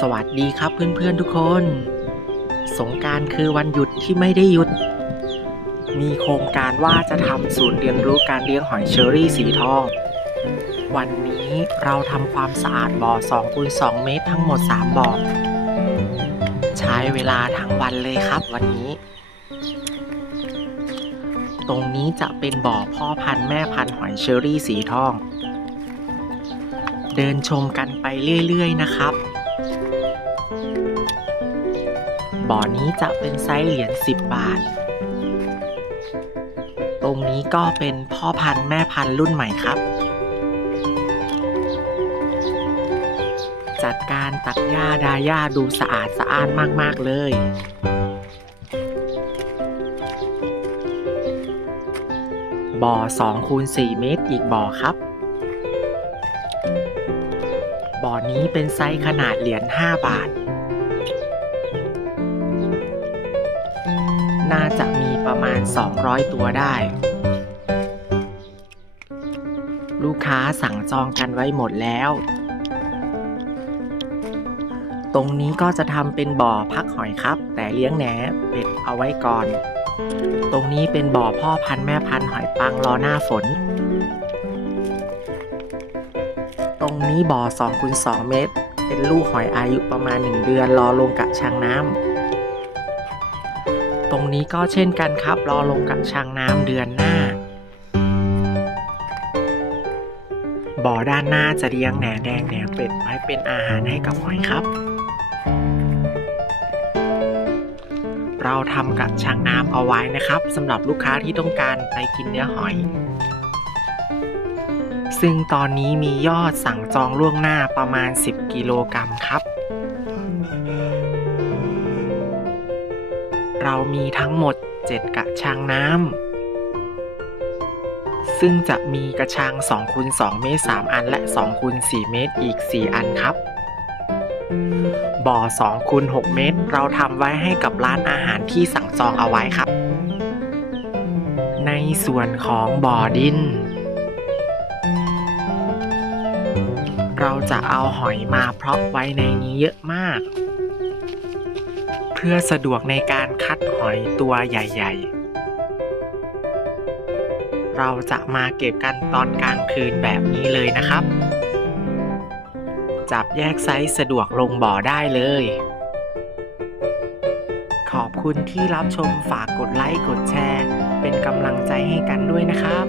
สวัสดีครับเพื่อนๆทุกคน สงการคือวันหยุดที่ไม่ได้หยุด มีโครงการว่าจะทำศูนย์เรียนรู้การเลี้ยงหอยเชอรี่สีทอง วันนี้เราทำความสะอาดบ่อ2คูณ2เมตรทั้งหมด 3 บ่อ ใช้เวลาทั้งวันเลยครับวันนี้ ตรงนี้จะเป็นบ่อพ่อพันธุ์แม่พันธุ์หอยเชอรี่สีทอง เดินชมกันไปเรื่อยๆนะครับ บ่อนี้จะเป็นไซส์เหรียญ10 บาท ตรงนี้ก็เป็นพ่อพันธุ์แม่พันธุ์รุ่นใหม่ครับ จัดการตัดหญ้าดาหญ้าดูสะอาดสะอ้านมาก ๆ เลยบ่อ2คูณ4เมตรอีกบ่อครับ บ่อนี้เป็นไซส์ขนาดเหรียญ5บาท น่าจะมีประมาณ 200 ตัวได้ ลูกค้าสั่งจองกันไว้หมดแล้ว ตรงนี้ก็จะทำเป็นบ่อพักหอยครับ แต่เลี้ยงแหนเป็ดเอาไว้ก่อน ตรงนี้เป็นบ่อพ่อพันธุ์แม่พันธุ์หอยปังรอหน้าฝน ตรงนี้บ่อ2คูณ2เมตร เป็นลูกหอยอายุประมาณ 1 เดือนรอลงกะชังน้ำ ตรงนี้ก็เช่นกันครับ รอลงกะชังน้ำเดือนหน้า บ่อด้านหน้าจะเลี้ยงแหนแดงแหนเป็ดไว้เป็นอาหารให้กับหอยครับ เราทำกะชังน้ำเอาไว้นะครับสำหรับลูกค้าที่ต้องการไปกินเนื้อหอย ซึ่งตอนนี้มียอดสั่งจองล่วงหน้าประมาณ 10 กิโลกรัมครับ เรามีทั้งหมด 7 กระชังน้ำ ซึ่งจะมีกระชัง2คูณ2เมตร3อันและ2คูณ4เมตรอีก 4 อันครับ บ่อ2คูณ6เมตร เราทำไว้ให้กับร้านอาหารที่สั่งจองเอาไว้ครับ ในส่วนของบ่อดิน เราจะเอาหอยมาเพาะไว้ในนี้เยอะมาก เพื่อสะดวกในการคัดหอยตัวใหญ่ๆ เราจะมาเก็บกันตอนกลางคืนแบบนี้เลยนะครับ จับแยกไซส์สะดวกลงบ่อได้เลย ขอบคุณที่รับชมฝากกดไลค์กดแชร์ เป็นกำลังใจให้กันด้วยนะครับ